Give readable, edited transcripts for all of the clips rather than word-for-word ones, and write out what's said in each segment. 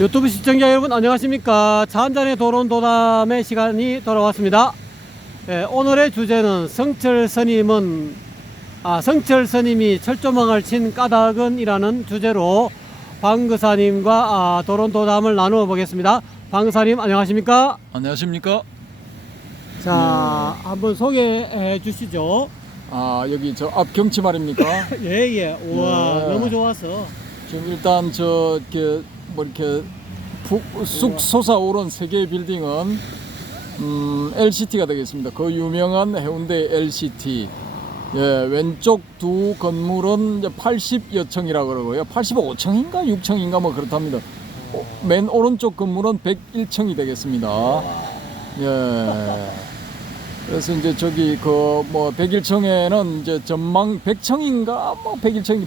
유튜브 시청자 여러분 안녕하십니까. 차 한잔의 도론 도담의 시간이 돌아왔습니다. 오늘의 주제는 성철 스님이 철조망을 친 까닭은 이라는 주제로 방그사님과 도론 도담을 나누어 보겠습니다. 방그사님 안녕하십니까. 안녕하십니까. 자, 한번 소개해 주시죠. 여기 저 앞 경치 말입니까? 예. 우와, 네. 너무 좋았어. 지금 일단 이렇게 쑥 솟아오른 세 개의 빌딩은 LCT가 되겠습니다. 그 유명한 해운대 LCT. 예, 왼쪽 두 건물은 이제 80여 층이라고 그러고요. 85층인가 6층인가 뭐 그렇답니다. 맨 오른쪽 건물은 101층이 되겠습니다. 예. 그래서 이제 저기 그 뭐 101층에는 이제 전망 100층인가 뭐 101층이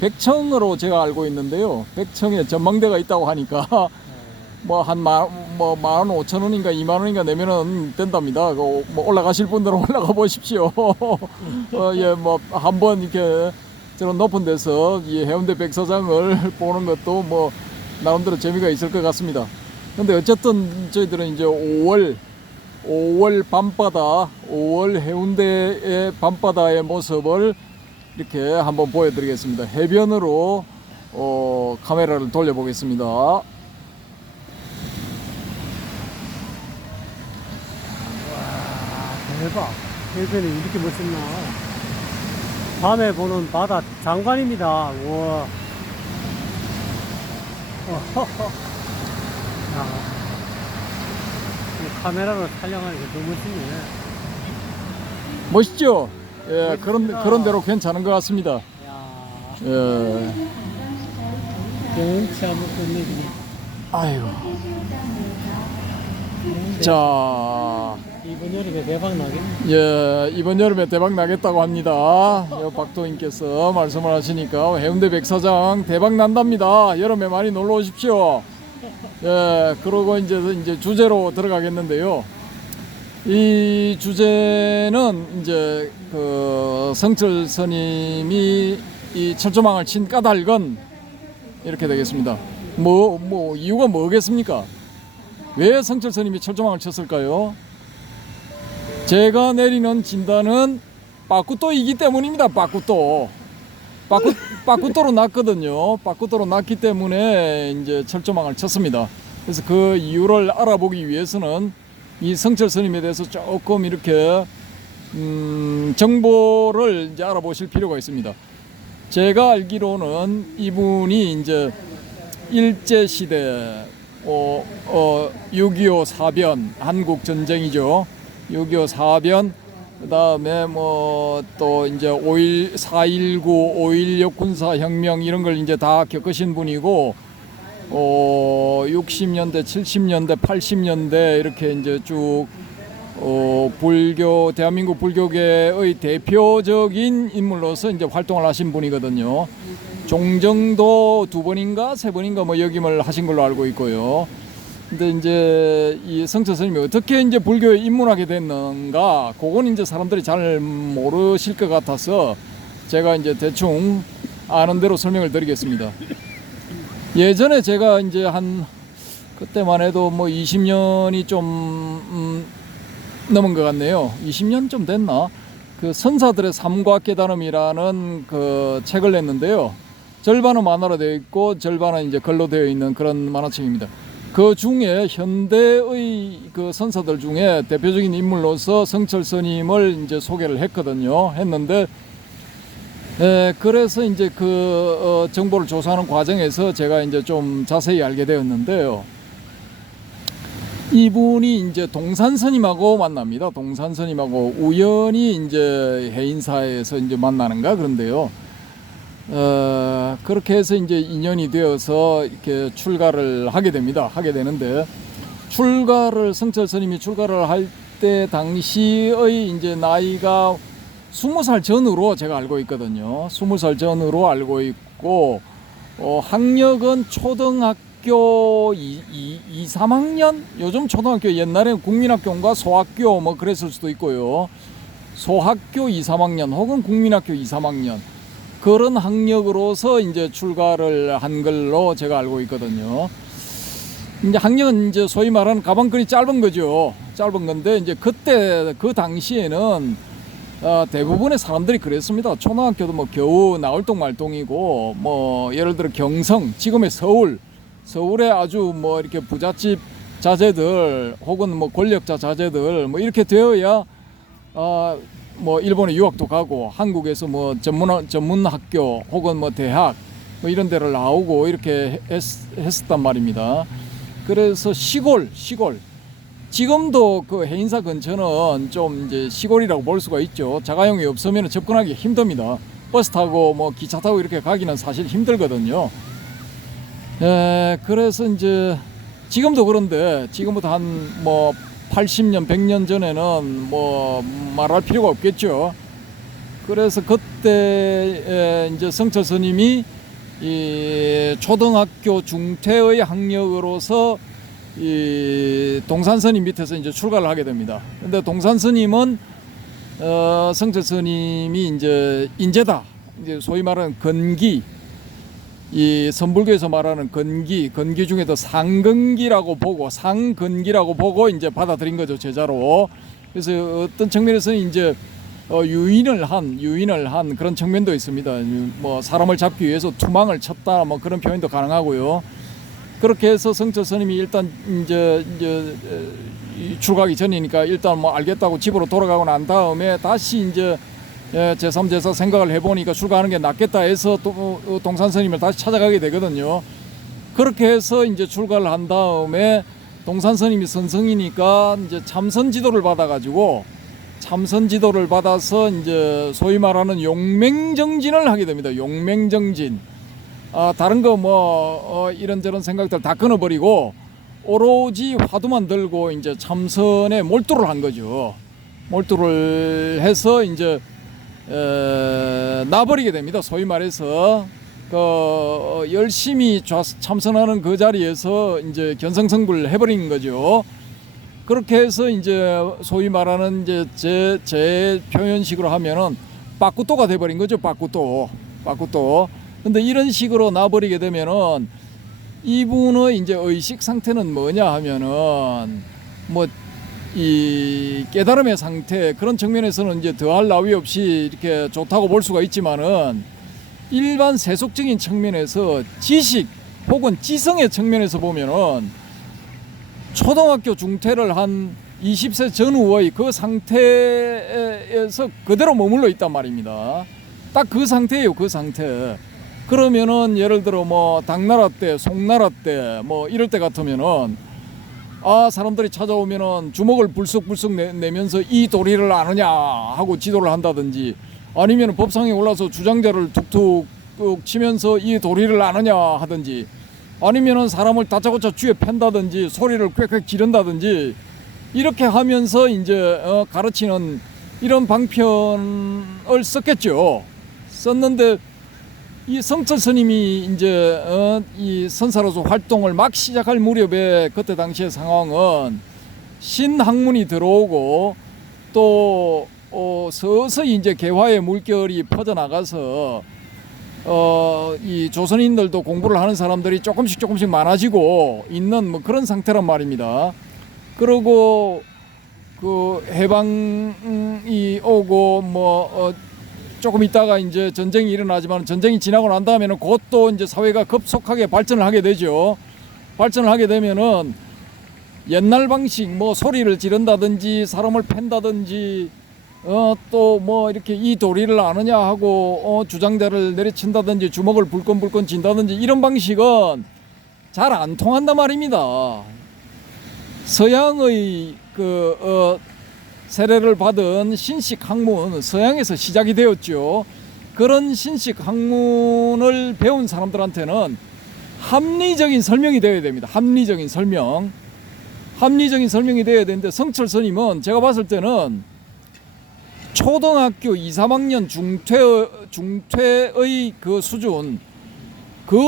100층으로 제가 알고 있는데요. 100층에 전망대가 있다고 하니까 뭐 한 15,000원인가 20,000원인가 내면은 된답니다. 뭐 올라가실 분들은 올라가 보십시오. 예, 뭐 한번 이렇게 저런 높은 데서 이 해운대 백사장을 보는 것도 뭐 나름대로 재미가 있을 것 같습니다. 근데 어쨌든 저희들은 이제 5월 밤바다, 5월 해운대의 밤바다의 모습을 이렇게 한번 보여드리겠습니다. 해변으로 카메라를 돌려보겠습니다. 와, 대박. 해변이 이렇게 멋있나. 밤에 보는 바다 장관입니다. 우와. 카메라로 촬영하니까 너무 멋지네. 멋있죠? 예, 멋있습니다. 그런 대로 괜찮은 것 같습니다. 야, 예. 경치 한번 끝내주네. 아이고. 자, 이번 여름에 대박 나겠네. 예, 이번 여름에 대박 나겠다고 합니다. 박도인께서 말씀을 하시니까 해운대 백사장 대박 난답니다. 여름에 많이 놀러 오십시오. 예, 그러고 이제 주제로 들어가겠는데요. 이 주제는 이제 그 성철 스님이 이 철조망을 친 까닭은 이렇게 되겠습니다. 뭐 이유가 뭐겠습니까? 왜 성철 스님이 철조망을 쳤을까요? 제가 내리는 진단은 빠꾸또이기 때문입니다. 빠꾸또로 났거든요. 빠꾸또로 났기 때문에 이제 철조망을 쳤습니다. 그래서 그 이유를 알아보기 위해서는 이 성철 스님에 대해서 조금 이렇게 정보를 이제 알아보실 필요가 있습니다. 제가 알기로는 이분이 이제 일제 시대 6.25 사변, 한국 전쟁이죠. 6.25 사변, 그 다음에 뭐 또 이제 4.19, 5.16 군사혁명 이런 걸 이제 다 겪으신 분이고, 60년대, 70년대, 80년대 이렇게 이제 쭉 대한민국 불교계의 대표적인 인물로서 이제 활동을 하신 분이거든요. 종정도 2번인가 3번인가 뭐 역임을 하신 걸로 알고 있고요. 근데 이제 이 성철 스님이 어떻게 이제 불교에 입문하게 됐는가, 그건 이제 사람들이 잘 모르실 것 같아서 제가 이제 대충 아는 대로 설명을 드리겠습니다. 예전에 제가 이제 그때만 해도 뭐 20년이 좀 넘은 것 같네요. 20년 좀 됐나? 그 선사들의 삶과 깨달음이라는 그 책을 냈는데요. 절반은 만화로 되어 있고 절반은 이제 글로 되어 있는 그런 만화책입니다. 그 중에 현대의 그 선사들 중에 대표적인 인물로서 성철 스님을 이제 소개를 했는데, 그래서 이제 그 정보를 조사하는 과정에서 제가 이제 좀 자세히 알게 되었는데요. 이분이 이제 동산 스님하고 만납니다. 동산 스님하고 우연히 이제 해인사에서 이제 만나는가 그런데요. 그렇게 해서 이제 인연이 되어서 이렇게 출가를 하게 됩니다. 하게 되는데, 성철 스님이 출가를 할 때 당시의 이제 나이가 20살 전으로 제가 알고 있거든요. 20살 전으로 알고 있고, 학력은 초등학교 2, 3학년? 요즘 초등학교 옛날에는 국민학교인가 소학교 뭐 그랬을 수도 있고요. 소학교 2, 3학년 혹은 국민학교 2, 3학년. 그런 학력으로서 이제 출가를 한 걸로 제가 알고 있거든요. 이제 학력은 이제 소위 말하는 가방끈이 짧은 거죠. 짧은 건데 이제 그때 그 당시에는 대부분의 사람들이 그랬습니다. 초등학교도 뭐 겨우 나올똥말똥이고 뭐 예를 들어 경성, 지금의 서울에 아주 뭐 이렇게 부잣집 자제들 혹은 뭐 권력자 자제들 뭐 이렇게 되어야 뭐 일본에 유학도 가고 한국에서 뭐 전문 학교 혹은 뭐 대학 뭐 이런 데를 나오고 이렇게 했었단 말입니다. 그래서 시골 지금도 그 해인사 근처는 좀 이제 시골이라고 볼 수가 있죠. 자가용이 없으면 접근하기 힘듭니다. 버스 타고 뭐 기차 타고 이렇게 가기는 사실 힘들거든요. 그래서 이제 지금도 그런데 지금부터 한 뭐 80년, 100년 전에는 뭐 말할 필요가 없겠죠. 그래서 그때 이제 성철 스님이 이 초등학교 중퇴의 학력으로서 이 동산 스님 밑에서 이제 출가를 하게 됩니다. 근데 동산 스님은 성철 스님이 이제 인재다. 이제 소위 말하는 건기, 이 선불교에서 말하는 건기 중에도 상근기라고 보고 이제 받아들인 거죠, 제자로. 그래서 어떤 측면에서는 이제 유인을 한 그런 측면도 있습니다. 뭐 사람을 잡기 위해서 투망을 쳤다, 뭐 그런 표현도 가능하고요. 그렇게 해서 성철 스님이 일단 이제 출가하기 전이니까 일단 뭐 알겠다고 집으로 돌아가고 난 다음에 다시 이제 제3, 제4 생각을 해보니까 출가하는 게 낫겠다 해서 또 동산 스님을 다시 찾아가게 되거든요. 그렇게 해서 이제 출가를 한 다음에 동산 스님이 선성이니까 이제 참선 지도를 받아서 이제 소위 말하는 용맹정진을 하게 됩니다. 용맹정진. 다른 거 뭐 이런저런 생각들 다 끊어버리고 오로지 화두만 들고 이제 참선에 몰두를 한 거죠. 몰두를 해서 이제 나버리게 됩니다. 소위 말해서 열심히 참선하는 그 자리에서 이제 견성성불을 해버린 거죠. 그렇게 해서 이제 소위 말하는 이제 제 표현식으로 하면은 빠꾸또가 돼버린 거죠. 빠꾸또. 근데 이런 식으로 나버리게 되면은 이분의 이제 의식 상태는 뭐냐 하면은 뭐 이 깨달음의 상태, 그런 측면에서는 이제 더할 나위 없이 이렇게 좋다고 볼 수가 있지만은 일반 세속적인 측면에서 지식 혹은 지성의 측면에서 보면은 초등학교 중퇴를 한 20세 전후의 그 상태에서 그대로 머물러 있단 말입니다. 딱 그 상태예요. 그 상태. 그러면은 예를 들어 뭐 당나라 때, 송나라 때 뭐 이럴 때 같으면은 사람들이 찾아오면은 주먹을 불쑥불쑥 내면서 이 도리를 아느냐 하고 지도를 한다든지, 아니면 법상에 올라서 주장자를 툭툭 치면서 이 도리를 아느냐 하든지, 아니면은 사람을 다짜고짜 쥐에 팬다든지 소리를 꽥꽥 지른다든지 이렇게 하면서 이제 가르치는 이런 방편을 썼는데 이 성철 스님이 이제 이 선사로서 활동을 막 시작할 무렵에 그때 당시의 상황은 신학문이 들어오고 또 서서히 이제 개화의 물결이 퍼져나가서 이 조선인들도 공부를 하는 사람들이 조금씩 많아지고 있는 뭐 그런 상태란 말입니다. 그리고 그 해방이 오고 뭐 조금 있다가 이제 전쟁이 일어나지만 전쟁이 지나고 난 다음에는 곧 또 이제 사회가 급속하게 발전을 하게 되죠. 발전을 하게 되면은 옛날 방식 뭐 소리를 지른다든지 사람을 팬다든지 또 뭐 이렇게 이 도리를 아느냐 하고 주장자를 내리친다든지 주먹을 불끈불끈 진다든지 이런 방식은 잘 안 통한단 말입니다. 서양의 세례를 받은 신식 학문, 서양에서 시작이 되었죠. 그런 신식 학문을 배운 사람들한테는 합리적인 설명이 되어야 됩니다. 합리적인 설명이 되어야 되는데 성철 스님은 제가 봤을 때는 초등학교 2, 3학년 중퇴의 그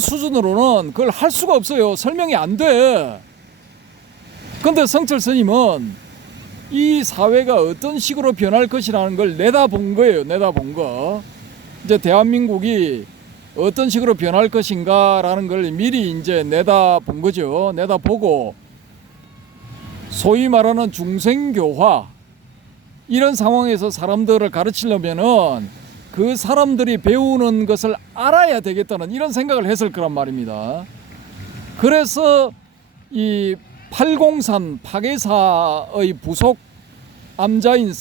수준으로는 그걸 할 수가 없어요. 설명이 안 돼. 근데 성철 스님은 이 사회가 어떤 식으로 변할 것이라는 걸 내다본 거예요. 내다본 거. 이제 대한민국이 어떤 식으로 변할 것인가라는 걸 미리 이제 내다본 거죠. 내다보고 소위 말하는 중생교화, 이런 상황에서 사람들을 가르치려면은 그 사람들이 배우는 것을 알아야 되겠다는 이런 생각을 했을 거란 말입니다. 그래서 이 팔공산 파괴사의 부속 암자인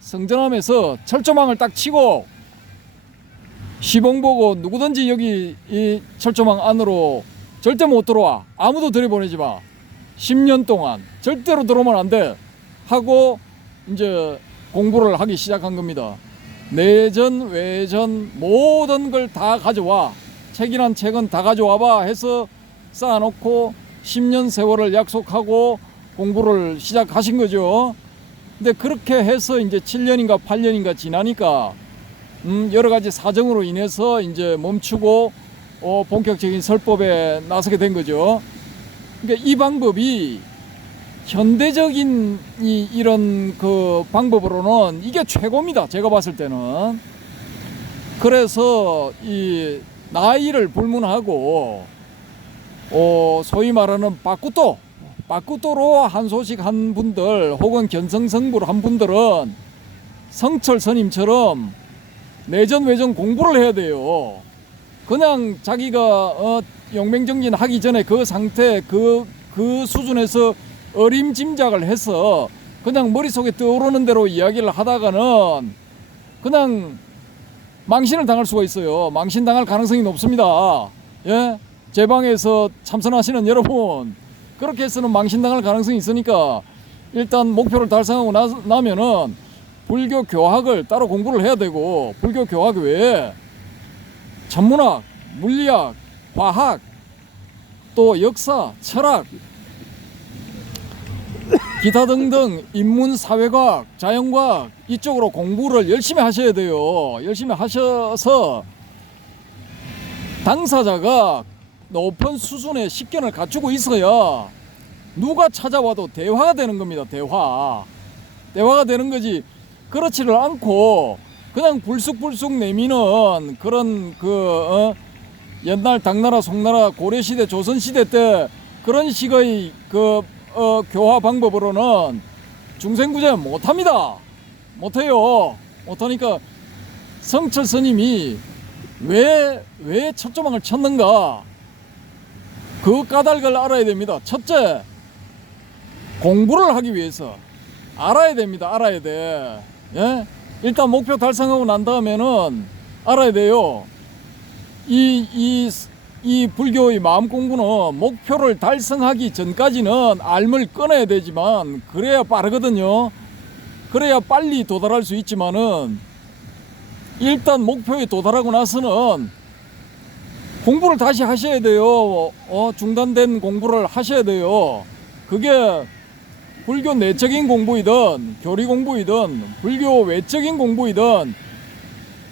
성전함에서 철조망을 딱 치고 시봉 보고 누구든지 여기 이 철조망 안으로 절대 못 들어와, 아무도 들여보내지 마, 10년 동안 절대로 들어오면 안 돼 하고 이제 공부를 하기 시작한 겁니다. 내전 외전 모든 걸 다 가져와, 책이란 책은 다 가져와봐 해서 쌓아놓고 10년 세월을 약속하고 공부를 시작하신 거죠. 근데 그렇게 해서 이제 7년인가 8년인가 지나니까 여러 가지 사정으로 인해서 이제 멈추고 본격적인 설법에 나서게 된 거죠. 그러니까 이 방법이 현대적인 이런 그 방법으로는 이게 최고입니다. 제가 봤을 때는. 그래서 이 나이를 불문하고 소위 말하는 빠꾸또로 한 소식 한 분들 혹은 견성성불 한 분들은 성철 스님처럼 내전 외전 공부를 해야 돼요. 그냥 자기가 영맹정진 하기 전에 그 상태 그 수준에서 어림짐작을 해서 그냥 머릿속에 떠오르는 대로 이야기를 하다가는 그냥 망신을 당할 수가 있어요. 망신당할 가능성이 높습니다. 예? 제 방에서 참선하시는 여러분, 그렇게 해서는 망신당할 가능성이 있으니까 일단 목표를 달성하고 나면은 불교 교학을 따로 공부를 해야 되고, 불교 교학 외에 천문학, 물리학, 과학, 또 역사, 철학, 기타 등등 인문, 사회과학, 자연과학 이쪽으로 공부를 열심히 하셔야 돼요. 열심히 하셔서 당사자가 높은 수준의 식견을 갖추고 있어야 누가 찾아와도 대화가 되는 겁니다. 대화가 되는 거지. 그렇지를 않고 그냥 불쑥불쑥 내미는 그런 옛날 당나라, 송나라, 고려시대, 조선시대 때 그런 식의 교화 방법으로는 중생구제 못합니다. 못해요. 못하니까 성철 스님이 왜 철조망을 쳤는가, 그 까닭을 알아야 됩니다. 첫째, 공부를 하기 위해서 알아야 됩니다. 알아야 돼. 예? 일단 목표 달성하고 난 다음에는 알아야 돼요. 이 불교의 마음 공부는 목표를 달성하기 전까지는 알을 꺼내야 되지만 그래야 빠르거든요. 그래야 빨리 도달할 수 있지만은 일단 목표에 도달하고 나서는 공부를 다시 하셔야 돼요. 중단된 공부를 하셔야 돼요. 그게 불교 내적인 공부이든 교리 공부이든 불교 외적인 공부이든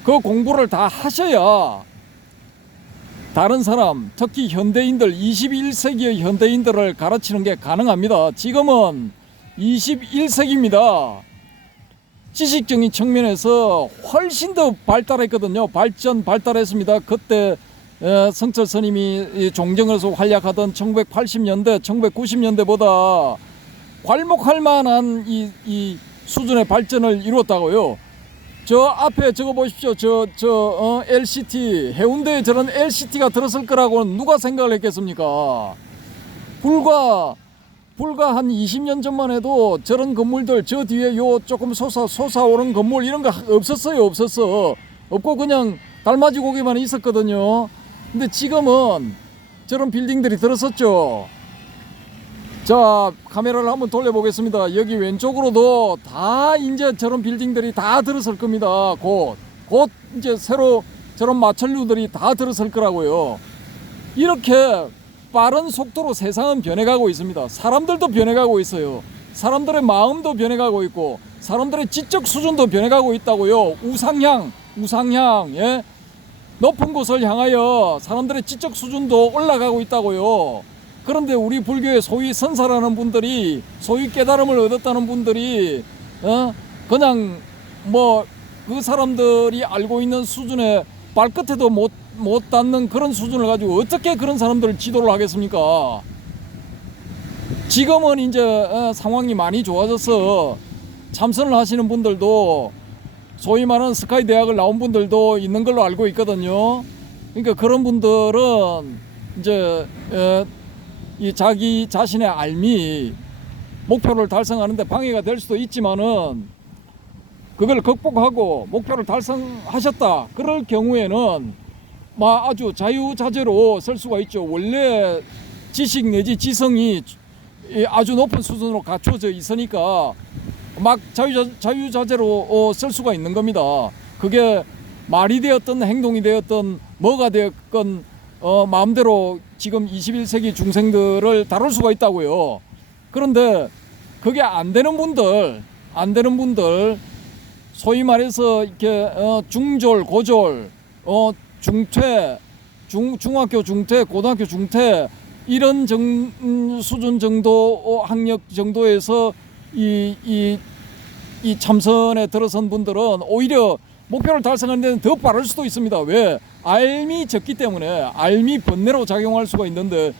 그 공부를 다 하셔야 다른 사람, 특히 현대인들, 21세기의 현대인들을 가르치는 게 가능합니다. 지금은 21세기입니다. 지식적인 측면에서 훨씬 더 발달했거든요. 발달했습니다. 그때 성철 스님이 종정에서 활약하던 1980년대, 1990년대보다 괄목할 만한 이 수준의 발전을 이루었다고요. 저 앞에 저거 보십시오. LCT, 해운대에 저런 LCT가 들었을 거라고는 누가 생각을 했겠습니까? 불과 한 20년 전만 해도 저런 건물들, 저 뒤에 요 조금 솟아오른 건물 이런 거 없었어요. 없고 그냥 달맞이 고개만 있었거든요. 근데 지금은 저런 빌딩들이 들었었죠. 자, 카메라를 한번 돌려보겠습니다. 여기 왼쪽으로도 다 이제 저런 빌딩들이 다 들었을 겁니다. 곧 이제 새로 저런 마천루들이 다 들었을 거라고요. 이렇게 빠른 속도로 세상은 변해가고 있습니다. 사람들도 변해가고 있어요. 사람들의 마음도 변해가고 있고 사람들의 지적 수준도 변해가고 있다고요. 우상향, 예? 높은 곳을 향하여 사람들의 지적 수준도 올라가고 있다고요. 그런데 우리 불교의 소위 선사라는 분들이, 소위 깨달음을 얻었다는 분들이 그냥 뭐 그 사람들이 알고 있는 수준의 발끝에도 못 닿는 그런 수준을 가지고 어떻게 그런 사람들을 지도를 하겠습니까? 지금은 이제 상황이 많이 좋아져서 참선을 하시는 분들도 소위 말하는 스카이 대학을 나온 분들도 있는 걸로 알고 있거든요. 그러니까 그런 분들은 이제 이 자기 자신의 알미 목표를 달성하는데 방해가 될 수도 있지만은 그걸 극복하고 목표를 달성하셨다 그럴 경우에는 아주 자유자재로 쓸 수가 있죠. 원래 지식 내지 지성이 아주 높은 수준으로 갖춰져 있으니까 막 자유자재로 쓸 수가 있는 겁니다. 그게 말이 되었든 행동이 되었든 뭐가 되었건 마음대로 지금 21세기 중생들을 다룰 수가 있다고요. 그런데 그게 안 되는 분들 소위 말해서 이렇게 중졸, 고졸, 중퇴, 중학교 중퇴, 고등학교 중퇴 이런 수준 정도 학력 정도에서 이 참선에 들어선 분들은 오히려 목표를 달성하는 데는 더 빠를 수도 있습니다. 왜? 알미 적기 때문에 알미 번뇌로 작용할 수가 있는데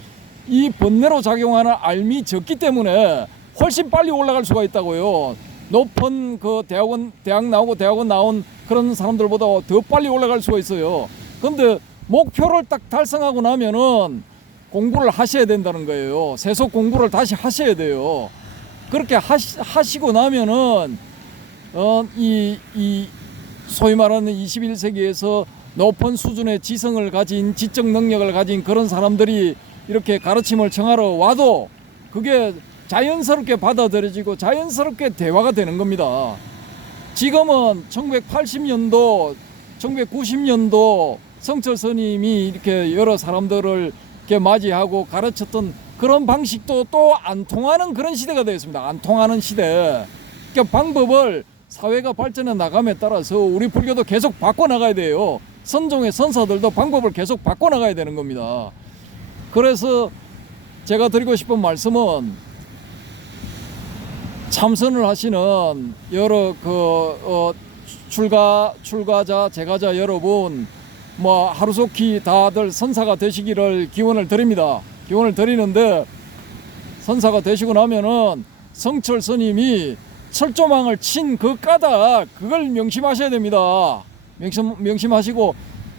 이 번뇌로 작용하는 알미 적기 때문에 훨씬 빨리 올라갈 수가 있다고요. 높은 그 대학 나오고 대학원 나온 그런 사람들보다 더 빨리 올라갈 수가 있어요. 근데 목표를 딱 달성하고 나면은 공부를 하셔야 된다는 거예요. 세속 공부를 다시 하셔야 돼요. 그렇게 하시고 나면은 이 소위 말하는 21세기에서 높은 수준의 지성을 가진 지적 능력을 가진 그런 사람들이 이렇게 가르침을 청하러 와도 그게 자연스럽게 받아들여지고 자연스럽게 대화가 되는 겁니다. 지금은 1980년도, 1990년도 성철 스님이 이렇게 여러 사람들을 이렇게 맞이하고 가르쳤던 그런 방식도 또 안 통하는 그런 시대가 되었습니다. 안 통하는 시대. 그러니까 방법을 사회가 발전해 나감에 따라서 우리 불교도 계속 바꿔나가야 돼요. 선종의 선사들도 방법을 계속 바꿔나가야 되는 겁니다. 그래서 제가 드리고 싶은 말씀은 참선을 하시는 여러 출가자, 제가자 여러분 하루속히 다들 선사가 되시기를 기원을 드립니다. 기원을 드리는데 선사가 되시고 나면은 성철 스님이 철조망을 친 그 까닭 그걸 명심하셔야 됩니다. 명심하시고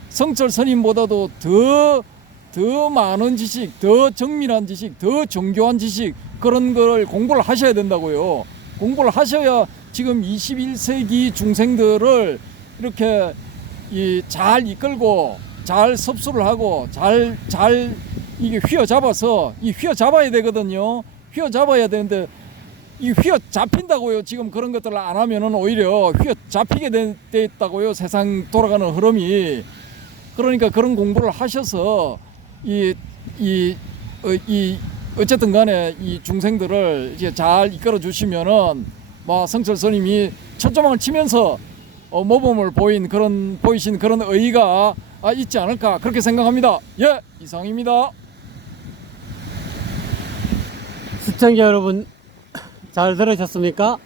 성철 스님보다도 더 많은 지식, 더 정밀한 지식, 더 정교한 지식 그런 걸 공부를 하셔야 된다고요. 공부를 하셔야 지금 21세기 중생들을 이렇게 잘 이끌고 잘 섭수를 하고 잘 이게 휘어잡아서 휘어잡아야 되거든요. 휘어잡아야 되는데 이 휘어잡힌다고요. 지금 그런 것들을 안 하면은 오히려 휘어잡히게 돼 있다고요. 세상 돌아가는 흐름이. 그러니까 그런 공부를 하셔서 어쨌든 간에 이 중생들을 이제 잘 이끌어 주시면은 성철 스님이 철조망을 치면서 모범을 보이신 그런 의의가 있지 않을까 그렇게 생각합니다. 예, 이상입니다. 시청자 여러분 잘 들으셨습니까?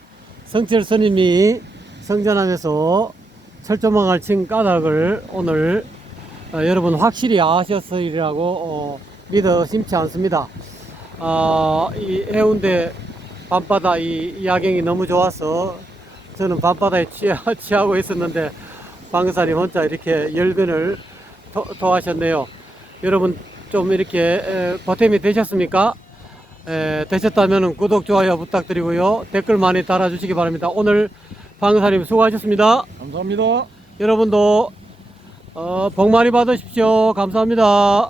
성철 스님이 성전함에서 철조망을 친 까닭을 오늘 여러분 확실히 아셨으리라고 믿어 심지 않습니다. 이 해운대 밤바다 이 야경이 너무 좋아서 저는 밤바다에 취하고 있었는데 방사님 혼자 이렇게 열변을 토하셨네요. 여러분 좀 이렇게 보탬이 되셨습니까? 되셨다면 구독, 좋아요 부탁드리고요. 댓글 많이 달아주시기 바랍니다. 오늘 방사님 수고하셨습니다. 감사합니다. 여러분도 복 많이 받으십시오. 감사합니다.